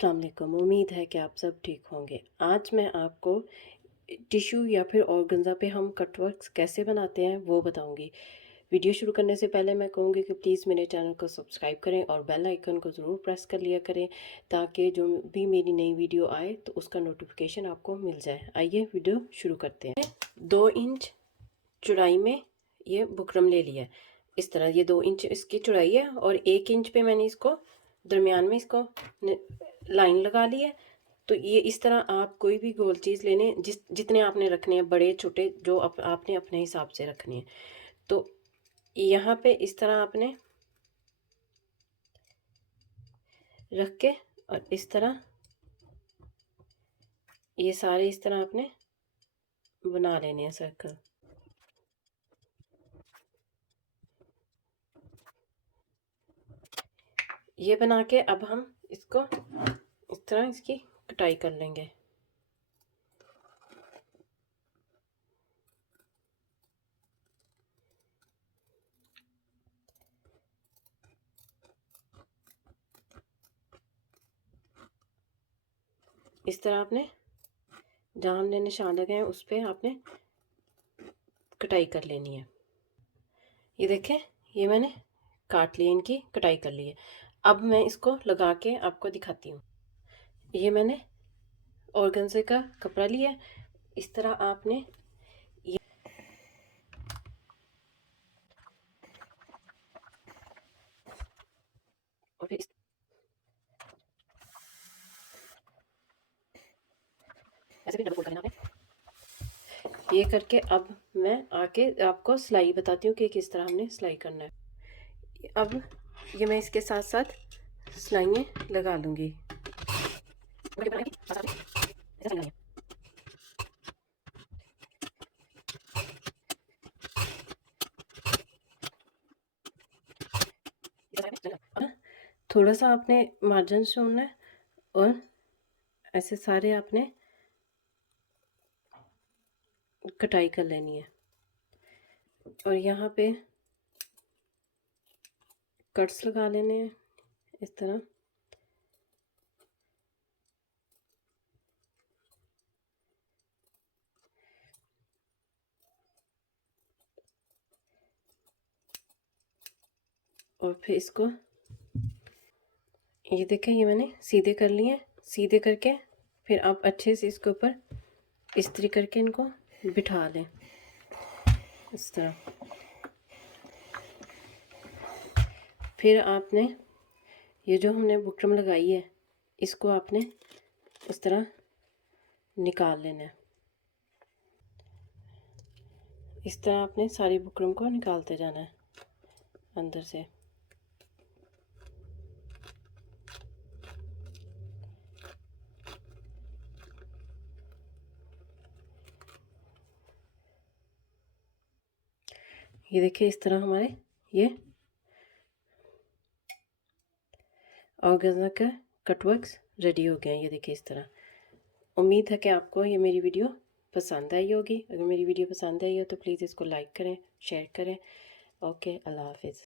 अस्सलाम वालेकुम। उम्मीद है कि आप सब ठीक होंगे। आज मैं आपको टिश्यू या फिर ऑर्गेन्जा पे हम कटवर्क्स कैसे बनाते हैं वो बताऊंगी। वीडियो शुरू करने से पहले मैं कहूँगी कि प्लीज़ मेरे चैनल को सब्सक्राइब करें और बेल आइकन को ज़रूर प्रेस कर लिया करें ताकि जो भी मेरी नई वीडियो आए तो उसका नोटिफिकेशन आपको मिल जाए। आइए वीडियो शुरू करते हैं। 2 इंच चौड़ाई में ये बुकरम ले लिया है। इस तरह ये 2 इंच इसकी चौड़ाई है और 1 इंच पे मैंने इसको दरमियान में इसको लाइन लगा ली है। तो ये इस तरह आप कोई भी गोल चीज़ लेने जितने आपने रखने हैं, बड़े छोटे जो आपने अपने हिसाब से रखने हैं। तो यहाँ पे इस तरह आपने रख के और इस तरह ये सारे इस तरह आपने बना लेने हैं सर्कल। ये बना के अब हम इसको इस तरह इसकी कटाई कर लेंगे। इस तरह आपने जहाँ हमने निशान लगे हैं उस पर आपने कटाई कर लेनी है। ये देखें, ये मैंने काट लिए, इनकी कटाई कर ली है। अब मैं इसको लगा के आपको दिखाती हूँ। ये मैंने ऑर्गेन्जा का कपड़ा लिया। इस तरह आपने ये और फिर ऐसे भी डबल फोल्ड करना है। ये करके अब मैं आके आपको सिलाई बताती हूँ कि किस तरह हमने सिलाई करना है। अब ये मैं इसके साथ साथ सिलाइयाँ लगा लूँगी। थोड़ा सा आपने मार्जिन छोड़ना है और ऐसे सारे आपने कटाई कर लेनी है और यहाँ पे कट्स लगा लेने हैं इस तरह। और फिर इसको ये देखें, ये मैंने सीधे कर लिए। सीधे करके फिर आप अच्छे से इसके ऊपर इस्त्री करके इनको बिठा लें इस तरह। फिर आपने ये जो हमने बुकरम लगाई है इसको आपने इस तरह निकाल लेना है। इस तरह आपने सारी बुकरम को निकालते जाना है अंदर से। ये देखिए, इस तरह हमारे ये ऑर्गेन्जा का कटवर्क्स रेडी हो गए हैं। ये देखिए इस तरह। उम्मीद है कि आपको ये मेरी वीडियो पसंद आई होगी। अगर मेरी वीडियो पसंद आई हो तो प्लीज़ इसको लाइक करें, शेयर करें। ओके, अल्लाह हाफिज़।